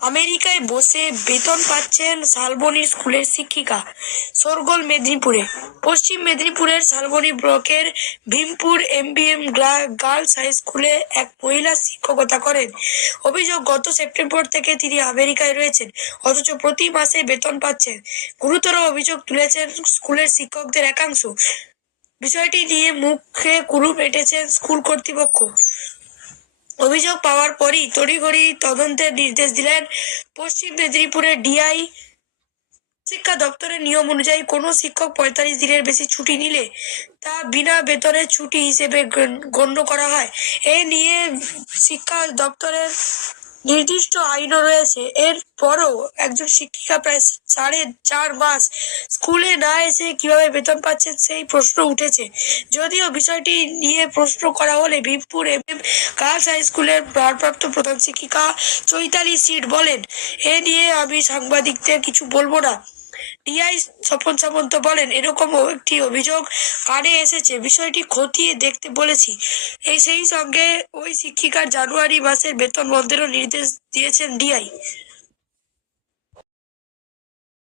আমেরিকায় বসে বেতন পাচ্ছেন শালবনির স্কুলের শিক্ষিকা। শোরগোল মেদিনীপুরে। পশ্চিম মেদিনীপুরের শালবনি ব্লকের ভীমপুর এমবিএম গার্লস হাই স্কুলে এক মহিলা শিক্ষকতা করেন। অভিযোগ, গত সেপ্টেম্বর থেকে তিনি আমেরিকায় রয়েছেন, অথচ প্রতি মাসে বেতন পাচ্ছেন। গুরুতর অভিযোগ তুলেছেন স্কুলের শিক্ষকদের একাংশ। বিষয়টি নিয়ে মুখে কুরুপ এঁটেছেন স্কুল কর্তৃপক্ষ। অভিযোগ পাওয়ার পরই তড়িঘড়ি তদন্তের নির্দেশ দিলেন পশ্চিম মেদিনীপুরের ডিআই। শিক্ষা দপ্তরের নিয়ম অনুযায়ী কোনো শিক্ষক ৪৫ দিনের বেশি ছুটি নিলে তা বিনা বেতনের ছুটি হিসেবে গণ্য করা হয়। এ নিয়ে শিক্ষা দপ্তরের নির্দিষ্ট আইনও রয়েছে। এরপরও একজন শিক্ষিকা প্রায় ৪.৫ মাস স্কুলে না এসে কিভাবে বেতন পাচ্ছেন সেই প্রশ্ন উঠেছে। যদিও বিষয়টি নিয়ে প্রশ্ন করা হলে ভীমপুর এমএম গার্লস হাই স্কুলের ভারপ্রাপ্ত প্রধান শিক্ষিকা চৈতালি সিট বলেন, এ নিয়ে আমি সাংবাদিকদের কিছু বলবো না। ডিআই স্বপন সামন্ত বলেন, এরকম একটি অভিযোগ কানে এসেছে, বিষয়টি খতিয়ে দেখতে বলেছি। সেই সঙ্গে ওই শিক্ষিকার জানুয়ারি মাসের বেতন বন্ধেরও নির্দেশ দিয়েছেন ডিআই।